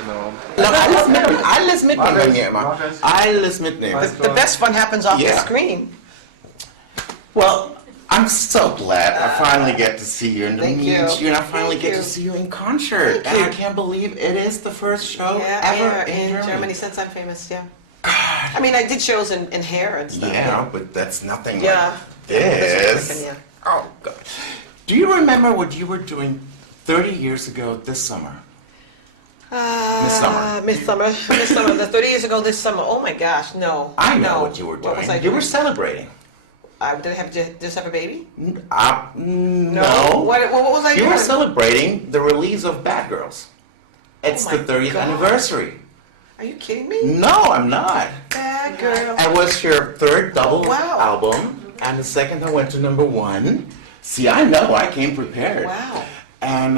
Genau. Alles mitnehmen bei mir immer. Alles mitnehmen. The best fun happens off the Yeah. screen. Well, I'm so glad I finally get to see you and to Thank meet you. you, and I finally Thank get you. to see you in concert. Thank And I you. can't believe it is the first show Yeah, ever in in Germany since I'm famous, yeah. God. I mean, I did shows in hair and stuff. Yeah, but that's nothing Yeah. like this. This. Yeah. Oh, God. Do you remember what you were doing 30 years ago this summer? Miss Summer. Miss Summer, the 30 years ago this summer. Oh my gosh, no. I know no. what you were doing. What was I You doing? were celebrating. Did I have just have a baby? No. What was I You doing? were celebrating the release of Bad Girls. It's Oh the my 30th God. anniversary. Are you kidding me? No, I'm not. Bad girl. It was your third double Wow. album, and the second I went to #1. See, I know, I came prepared. Wow. And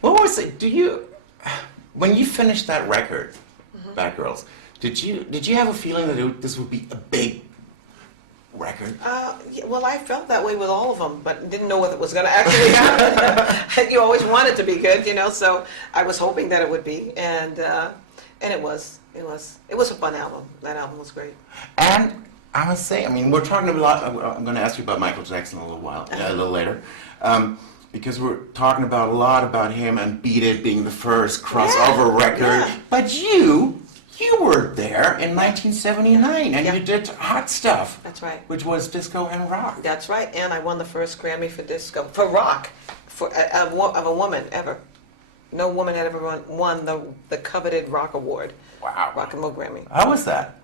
what was it? When you finished that record, Bad Girls, did you have a feeling that this would be a big record? Yeah, well, I felt that way with all of them, but didn't know whether it was going to actually happen. You always want it to be good, so I was hoping that it would be, and it was. It was a fun album. That album was great. And I must say, I mean, we're talking a lot. I'm going to ask you about Michael Jackson a little later, because we're talking a lot about him and Beat It being the first crossover record. Yeah. But you were there in 1979, and Yeah. you did Hot Stuff. That's right. Which was disco and rock. That's right, and I won the first Grammy for rock, of a woman ever. No woman had ever won the coveted rock award. Wow. Rock and Roll Grammy. How was that?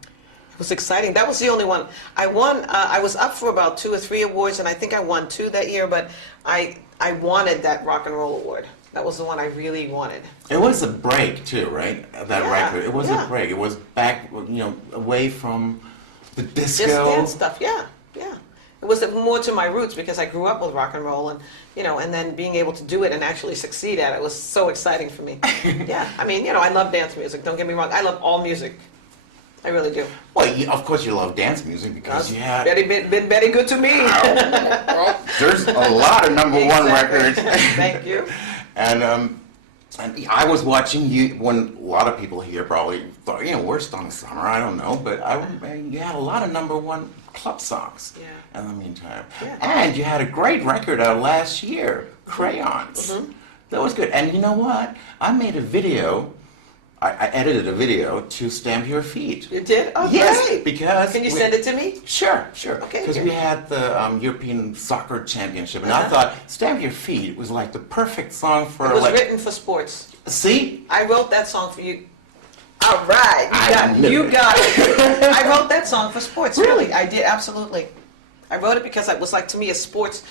It was exciting. That was the only one. I won, I was up for about 2 or 3 awards, and I think I won 2 that year, but I wanted that Rock and Roll Award. That was the one I really wanted. It was a break too, right? That Yeah, record. It was yeah. a break. It was back, away from the disco. Just dance stuff, yeah. It was more to my roots because I grew up with rock and roll, and and then being able to do it and actually succeed at it was so exciting for me. Yeah, I mean, I love dance music. Don't get me wrong. I love all music. I really do. Well, of course you love dance music because you had... been very good to me. There's a lot of #1 records. Thank you. And I was watching you when a lot of people here probably thought, where's Donna Summer? I don't know, but you had a lot of #1 club songs in the meantime. Yeah. And you had a great record out last year, Crayons. Mm-hmm. That was good. And you know what? I made a video. I edited a video to Stamp Your Feet. You did? Oh, Yes, great. because... Can you send it to me? Sure. Okay, Because good. we had the European Soccer Championship, and I thought Stamp Your Feet was like the perfect song for... It was written for sports. See? I wrote that song for you. All right, I knew you it. got it. I wrote that song for sports. Really? Really, I did absolutely. I wrote it because it was like to me a sports,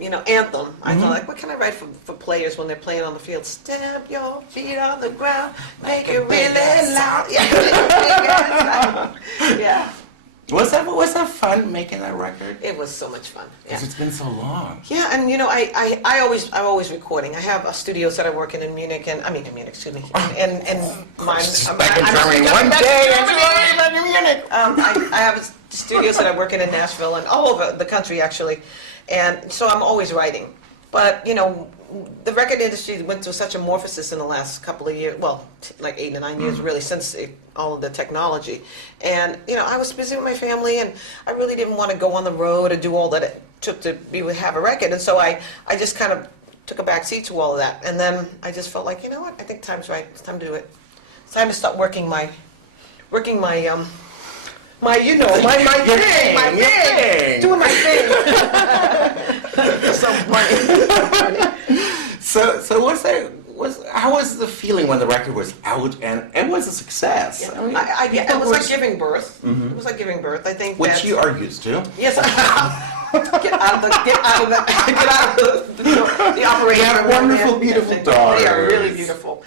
anthem. I thought like, what can I write for players when they're playing on the field? Stamp your feet on the ground, make it really loud. Yeah, Was that fun making that record? it was so much fun. Yeah. Because it's been so long. Yeah, and I'm always recording. I have studios that I work in Munich, excuse me, and mine. Back in Germany one day, and in Munich. I have studios that I work in Nashville and all over the country actually, and so I'm always writing. But the record industry went through such a morphosis in the last couple of years. Well, like 8 to 9 years really since all of the technology, and I was busy with my family, and I really didn't want to go on the road and do all that it took to have a record, and so I just kind of took a back seat to all of that, and then I just felt like what, I think time's right. It's time to do it. It's time to start working my thing, doing my thing. So funny. So how was the feeling when the record was out and it was a success? Yeah. I mean, It people was were like giving birth. It was like giving birth. I think which that's, you are used to. Yes. Get out of the operating You have room. wonderful, beautiful daughters. They are really beautiful.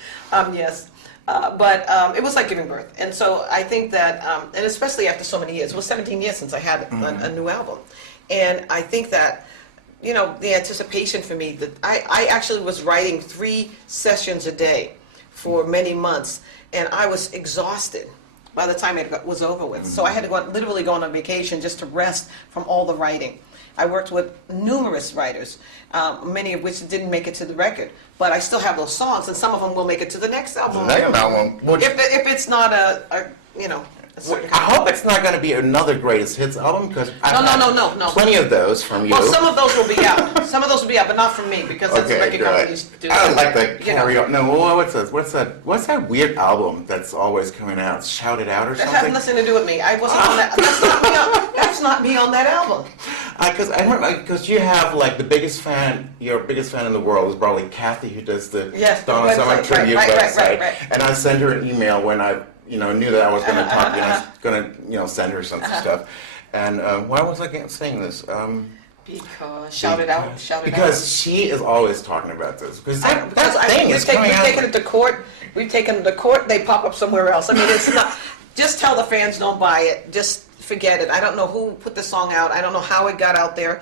Yes. But it was like giving birth. And so I think that, and especially after so many years, it was 17 years since I had a new album. And I think that, the anticipation for me, that I actually was writing 3 sessions a day for many months, and I was exhausted by the time it was over with. So I had to literally go on a vacation just to rest from all the writing. I worked with numerous writers, many of which didn't make it to the record. But I still have those songs, and some of them will make it to the next album. Next album. If it's not a you know, a certain I kind of- hope it's not going to be another greatest hits album because No. plenty of those from you. Well, some of those will be out. Some of those will be out, but not from me because that's the Okay, record good. companies do. I don't like that You know. carry on. No, what's that weird album that's always coming out? Shout It Out or That has something? nothing to do with me. I wasn't on that. That's not me on that album. Because I remember, because you have like the biggest fan, your biggest fan in the world is probably Kathy, who does the Yes, the Donna Summer website, tribute right, website. right. And I sent her an email when I, knew that I was going to talk, I was going to, send her some stuff. And why was I saying this? Because shout it out. Because she is always talking about this. Because that thing we've is coming out. taken it to court. We've taken it to court. They pop up somewhere else. I mean, it's not. Just tell the fans don't buy it. Just forget it. I don't know who put the song out. I don't know how it got out there.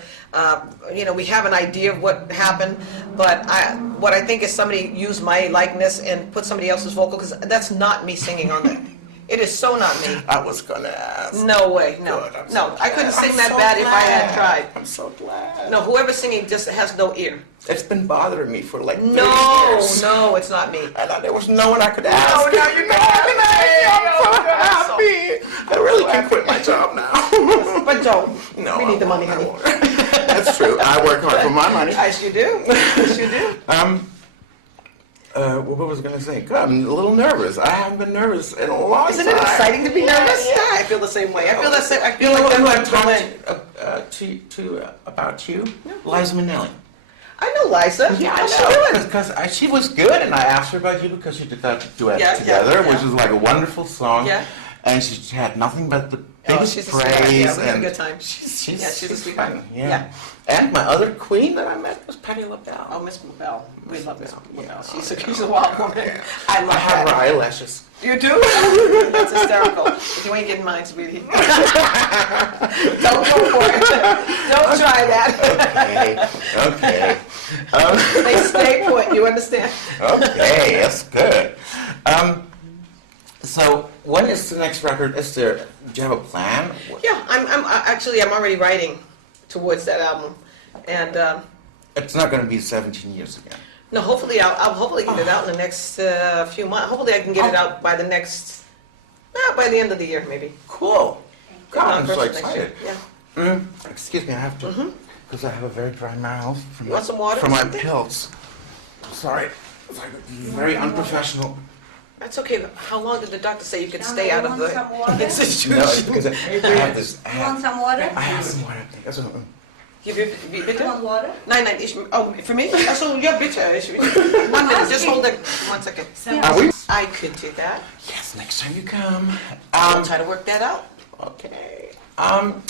We have an idea of what happened, but what I think is somebody used my likeness and put somebody else's vocal because that's not me singing on it. It is so not me. I was going to ask. No way. No. Good, I'm No. so I couldn't glad. sing I'm that so bad if I had glad. tried. I'm so glad. No. Whoever's singing just has no ear. It's been bothering me for like 30 No. years. No. It's not me. And there was no one I could ask. No, now you know I can ask. I'm so happy. I really can quit my job now. But don't. No, We need the money, I honey. won't. That's true. I work hard for my money. Yes, you do. Yes, you do. What was I going to say? God, I'm a little nervous. I haven't been nervous in a long time. Isn't it exciting to be nervous? Yeah. I feel the same way. I feel that same. I feel You know like who I that talked when about you? Liza Minelli. I know Liza. Yeah, How's she I know. doing? Because she was good, and I asked her about you because you did that duet Yeah, together, yeah, yeah. which was like a wonderful song. Yeah. And she had nothing but the Oh, biggest she's a sweetheart. praise. Yeah, we had a and good time. She's Yeah, she's a sweetheart. fun. Yeah. Yeah. And my other queen that I met was Patti LaBelle. Oh, Miss LaBelle. We love Miss LaBelle. Yeah. She's a wild woman. I love I have her that. eyelashes. You do? That's hysterical. You ain't getting mine, sweetie. Don't go for it. Don't try that. Okay. They stay put. You understand? Okay, that's good. So when is the next record? Do you have a plan? Yeah, I'm already writing towards that album, and It's not going to be 17 years again. no, hopefully I'll hopefully get it out in the next few months. Hopefully I can get it out by by the end of the year maybe. Cool. God, I'm so First of next excited. year. Yeah. Excuse me, I have to, because I have a very dry mouth from, You want some water from or my something? pills. Sorry. It's like very unprofessional. That's okay. How long did the doctor say you could Donna, stay you out of want the some water? institution? No, it's because I have this. You want some water? I have some water. That's what, Give you You bitte? want water? Nein, oh, für mich? Also, ja, bitte. 1 minute, just hold it 1 second. are we? I could do that. Yes, next time you come. I'll try to work that out. Okay.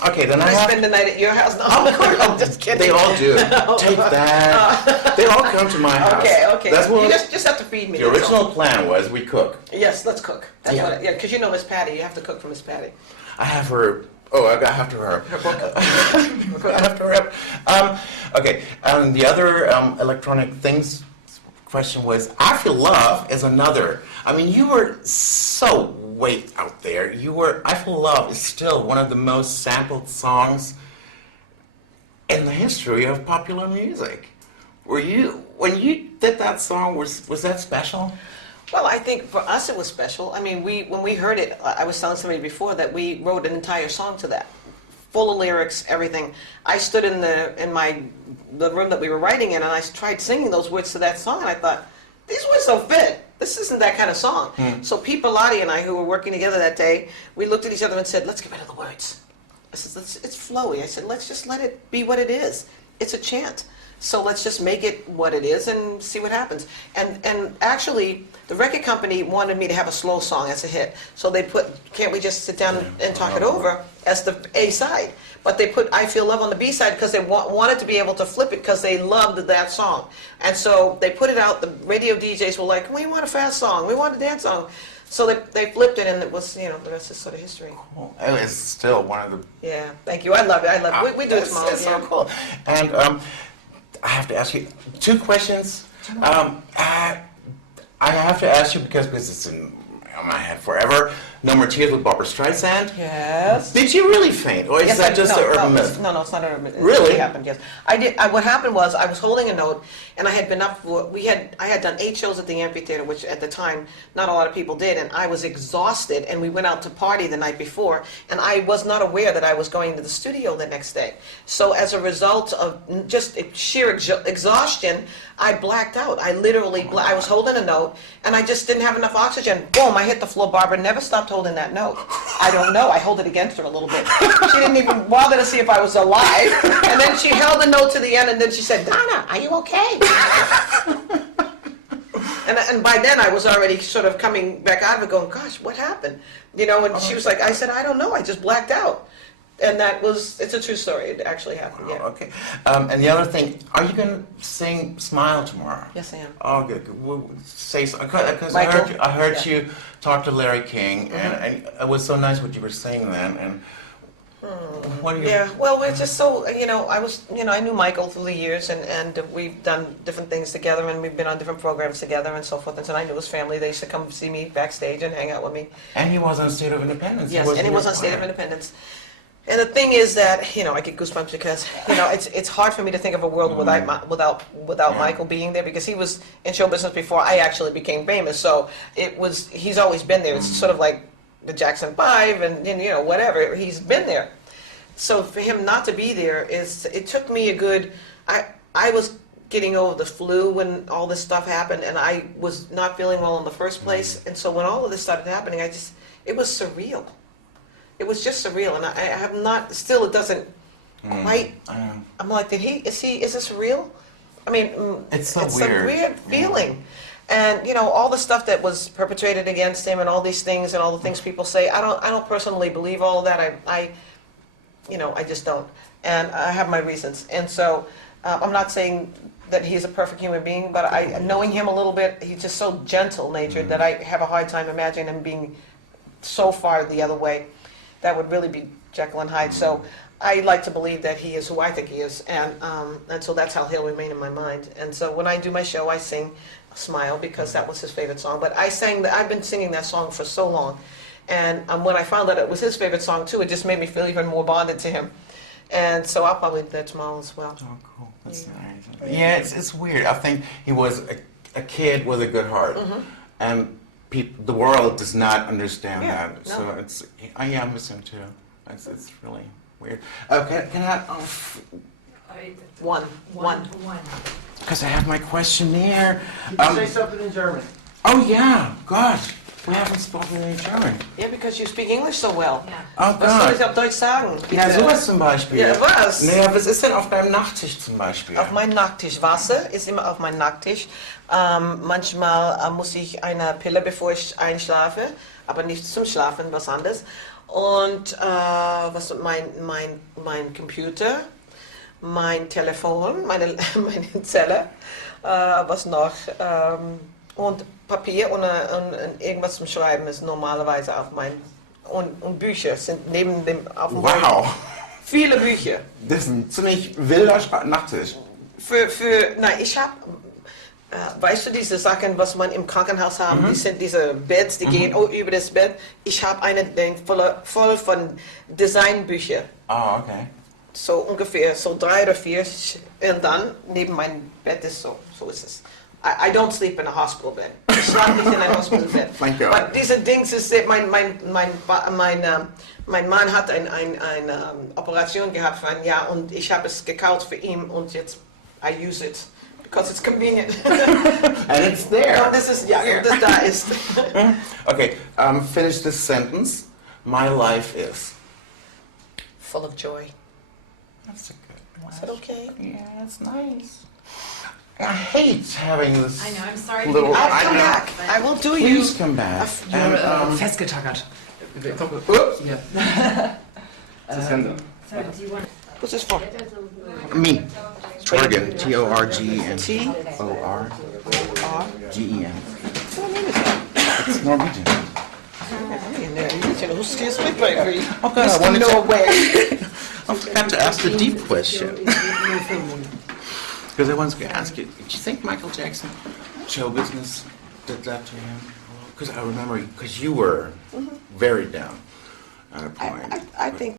Okay, then I I have. spend the night at your house. No, Of course, I'm just kidding. they all do. Take that. They all come to my house. Okay. That's what You just have to feed me. the that's all. original plan was. We cook. Yes, let's cook. That's Yeah. what. Yeah, because you know Miss Patti. You have to cook for Miss Patti. I have her. Oh, I have to her. I have to her. Okay. The other electronic things question was, I Feel Love is another. I mean, you were so way out there. I Feel Love is still one of the most sampled songs in the history of popular music. When you did that song, was that special? Well, I think for us it was special. I mean, when we heard it, I was telling somebody before that we wrote an entire song to that, full of lyrics, everything. I stood in the room that we were writing in, and I tried singing those words to that song, and I thought, these words don't fit. This isn't that kind of song. So Pete Bellotti and I, who were working together that day, we looked at each other and said, let's get rid of the words. I said, it's flowy. I said, let's just let it be what it is. It's a chant. So let's just make it what it is and see what happens. And actually, the record company wanted me to have a slow song as a hit. So they put, can't we just sit down and talk it over as the A side? But they put I Feel Love on the B side because they wanted to be able to flip it because they loved that song. And so they put it out. The radio DJs were like, we want a fast song. We want a dance song. So they flipped it, and it was, the rest is sort of history. Cool. It is still one of the. Yeah, thank you. I love it. I love it. We do it It's tomorrow. so Yeah. cool. And I have to ask you 2 questions. I have to ask you because it's in my head forever. No More Tears with Barbra Streisand. Yes. Did you really faint, or is Yes, that just no, an urban no, myth? No, it's not an urban myth. It Really? happened, yes. I did. What happened was I was holding a note, and I had been up for. I had done 8 shows at the amphitheater, which at the time not a lot of people did, and I was exhausted. And we went out to party the night before, and I was not aware that I was going to the studio the next day. So as a result of just sheer exhaustion, I blacked out. I literally, I was holding a note, and I just didn't have enough oxygen. Boom! I hit the floor. Barbara never stopped holding that note. I don't know. I hold it against her a little bit. She didn't even bother to see if I was alive. And then she held the note to the end, and then she said, "Donna, are you okay?" And by then I was already sort of coming back out of it, going, "Gosh, what happened?" You know. And she was like, "I said, I don't know. I just blacked out." And it's a true story. It actually happened. Yeah. Okay. And the other thing, are you going to sing "Smile" tomorrow? Yes, I am. Oh, good. Well, say so, because Michael? I heard Yeah. you talk to Larry King, and it was so nice what you were saying then. And what do you? Yeah, well, we're just so, I knew Michael through the years, and we've done different things together, and we've been on different programs together and so forth, and so I knew his family. They used to come see me backstage and hang out with me. And he was on State of Independence. Yes, and he was on State of Independence. And the thing is that, I get goosebumps because, it's hard for me to think of a world without Michael being there, because he was in show business before I actually became famous, so he's always been there. It's sort of like the Jackson 5 and whatever, he's been there. So for him not to be there it took me I was getting over the flu when all this stuff happened, and I was not feeling well in the first place, and so when all of this started happening, it was surreal. It was just surreal, and I have not, still it doesn't quite, I'm like, is this real? I mean, it's a weird feeling. And, all the stuff that was perpetrated against him and all these things and all the things people say, I don't personally believe all of that. I just don't. And I have my reasons. And so I'm not saying that he's a perfect human being, but knowing him a little bit, he's just so gentle-natured that I have a hard time imagining him being so far the other way. That would really be Jekyll and Hyde. So I like to believe that he is who I think he is, and so that's how he'll remain in my mind. And so when I do my show, I sing "Smile" because that was his favorite song. But I've been singing that song for so long, and when I found out it was his favorite song too, it just made me feel even more bonded to him. And so I'll probably do that tomorrow as well. Oh, cool. That's nice. Yeah, it's weird. I think he was a kid with a good heart, and the world does not understand that. No. So I miss him too. It's really weird. Can I? One. Because I have my questionnaire. You can say something in German. Oh yeah, God, we haven't spoken in German. Yeah, because you speak English so well. Ja. Oh Was soll ich God. auf Deutsch sagen? Ja, sowas zum Beispiel. Ja, was? Naja, was ist denn auf deinem Nachttisch zum Beispiel? Auf meinem Nachttisch. Wasser ist immer auf meinem Nachttisch. Manchmal muss ich eine Pille, bevor ich einschlafe, aber nicht zum Schlafen, was anderes. Und mein Computer, mein Telefon, meine Zelle, was noch, und Papier und irgendwas zum Schreiben ist normalerweise auf und Bücher sind neben dem auf dem Wow, viele Bücher. das ist ein ziemlich wilder Nachttisch. Ich habe, weißt du, diese Sachen, was man im Krankenhaus haben, die sind diese Beds, die gehen über das Bett. Ich habe einen voll von Designbüchern. Oh, okay. So ungefähr, so 3 oder 4. Und dann neben meinem Bett ist so ist es. I don't sleep in a hospital bed. Ich schlafe nicht in ein hospital bed. Thank God. Aber diese Dings ist, mein Mann hat eine Operation gehabt für ein Jahr und ich habe es gekauft für ihn und jetzt I use it because it's convenient. And it's there. Und das ist, das da ist. Okay, finish this sentence. My life is. Full of joy. That's a good one. Is that okay? Yeah, that's nice. I hate having this. I know, I'm sorry to little. be I'll I come know. back. I will do you. Please come back. Festgetackert. Oops. Ja. So do you want What's this for? Me. T0rgen. T-O-R-G-E-N. T-O-R. O-R-G-E-N. It's Norwegian. Who steals my baby? Oh God, I wanted No to. way. I forgot to ask the deep question. Because I once asked you, did you think Michael Jackson, show business, did that to him? Because I remember, because you were very down at a point. I think